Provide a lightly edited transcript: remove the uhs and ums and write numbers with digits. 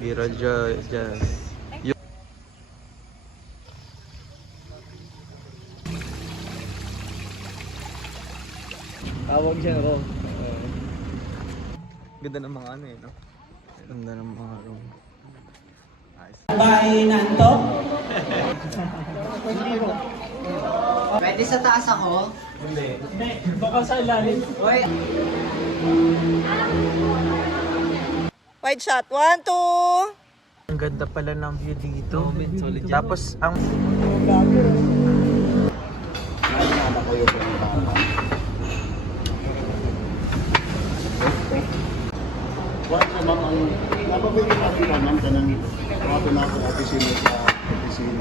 Bira Jazz. Tawag siya room. Ganda ng mga ano eh, no? Ganda ng mga room. Nice. Bahay nanto. Pwede sa taas ako? Hindi, baka sa ilalim. Uy! Wide shot. 1, 2. Ang ganda pala ng view dito. Tapos ang What naman ang napabili natin naman ka ng mga pinaka-opisina sa opisina.